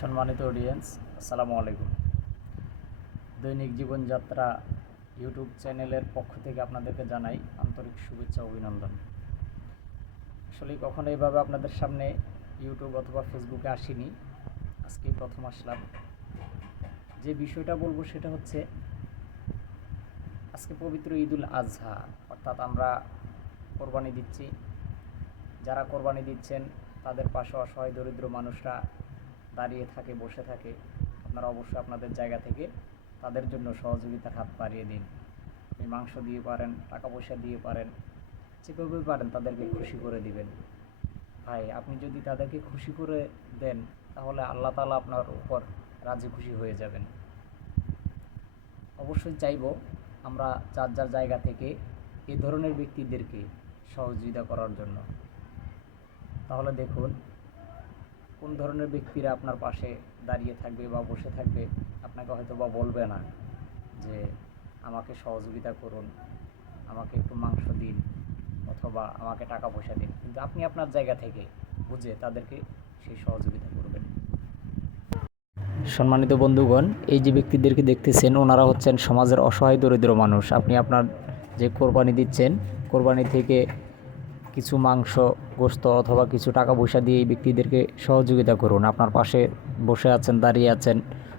সম্মানিত অডিয়েন্স আসসালামু আলাইকুম। দৈনিক জীবনযাত্রা ইউটিউব চ্যানেলের পক্ষ থেকে আপনাদেরকে জানাই আন্তরিক শুভেচ্ছা, অভিনন্দন। আসলে কখনো এইভাবে আপনাদের সামনে ইউটিউব অথবা ফেসবুকে আসিনি, আজকেই প্রথম আসলাম। যে বিষয়টা বলব সেটা হচ্ছে, আজকে পবিত্র ঈদুল আজহা, অর্থাৎ আমরা কোরবানি দিচ্ছি। যারা কোরবানি দিচ্ছেন, তাদের পাশে অসহায়, দরিদ্র মানুষরা দাঁড়িয়ে থাকে, বসে থাকে। আপনারা অবশ্যই আপনাদের জায়গা থেকে তাদের জন্য সহযোগিতার হাত বাড়িয়ে দিন। মাংস দিয়ে পারেন, টাকা পয়সা দিয়ে পারেন যেভাবে পারেন, তাদেরকে খুশি করে দিবেন। ভাই, আপনি যদি তাদেরকে খুশি করে দেন, তাহলে আল্লাহ তাআলা আপনার উপর রাজি খুশি হয়ে যাবেন। অবশ্যই চাইব আমরা যার যার জায়গা থেকে এ ধরনের ব্যক্তিদেরকে সহযোগিতা করার জন্য। তাহলে দেখুন ধরনের ব্যক্তিরা আপনার পাশে দাঁড়িয়ে থাকবে বা বসে থাকবে, আপনাকে হয়তো বা বলবে না যে আমাকে সহযোগিতা করুন, আমাকে একটু মাংস দিন অথবা আমাকে টাকা পয়সা দিন। কিন্তু আপনি আপনার জায়গা থেকে বুঝে তাদেরকে সেই সহযোগিতা করবেন। সম্মানিত বন্ধুগণ, এই যে ব্যক্তিদেরকে দেখতেছেন, ওনারা হচ্ছেন সমাজের অসহায়, দরিদ্র মানুষ। আপনি আপনার যে কোরবানি দিচ্ছেন, কোরবানি থেকে কিছু মাংস গোস্ত অথবা কিছু টাকা পয়সা দিয়ে এই ব্যক্তিদেরকে সহযোগিতা করুন। আপনার পাশে বসে আছেন, দাঁড়িয়ে আছেন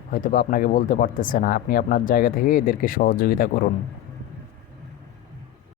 হয়তো বা আপনাকে বলতে পারতেছে না। আপনি আপনার জায়গা থেকে এদেরকে সহযোগিতা করুন।